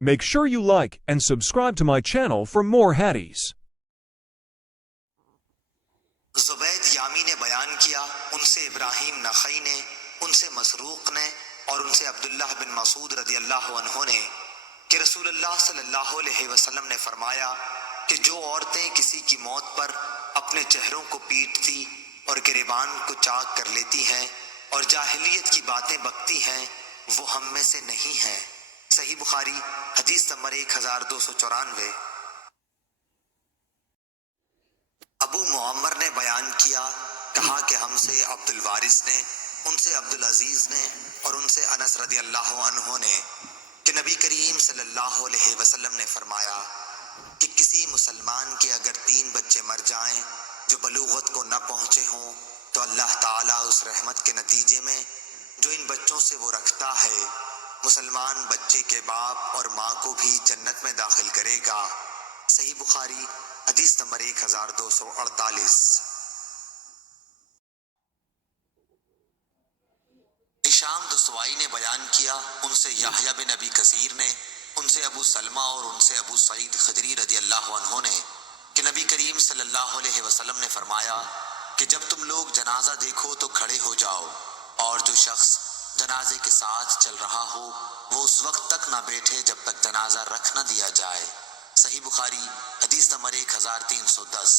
Make sure you like and subscribe to my channel for more hadiths. زبید Yami نے بیان کیا، ان سے ابراہیم نخعی نے، ان سے مسروق نے اور ان سے عبداللہ بن مسعود رضی اللہ عنہ نے کہ رسول اللہ صلی اللہ علیہ وسلم نے فرمایا کہ جو عورتیں کسی کی موت پر اپنے چہروں کو پیٹتی اور گریبان کو چاک کر لیتی ہیں اور جاہلیت کی باتیں بکتی ہیں وہ ہم میں سے نہیں ہیں۔ صحیح بخاری حدیث نمبر 1294۔ ابو معمر نے بیان کیا، کہا کہ ہم سے عبد الوارث نے، ان سے عبد العزیز نے اور ان سے انس رضی اللہ عنہ نے کہ نبی کریم صلی اللہ علیہ وسلم نے فرمایا کہ کسی مسلمان کے اگر 3 بچے مر جائیں جو بلوغت کو نہ پہنچے ہوں تو اللہ تعالیٰ اس رحمت کے نتیجے میں جو ان بچوں سے وہ رکھتا ہے مسلمان بچے کے باپ اور ماں کو بھی جنت میں داخل کرے گا۔ صحیح بخاری حدیث نمبر 1248۔ ہشام دستوائی نے بیان کیا، ان سے یحییٰ بن ابی کثیر نے، ان سے ابو سلمہ اور ان سے ابو سعید خدری رضی اللہ عنہ نے کہ نبی کریم صلی اللہ علیہ وسلم نے فرمایا کہ جب تم لوگ جنازہ دیکھو تو کھڑے ہو جاؤ، اور جو شخص جنازے کے ساتھ چل رہا ہو وہ اس وقت تک نہ بیٹھے جب تک جنازہ رکھ نہ دیا جائے۔ صحیح بخاری حدیث نمبر 1310۔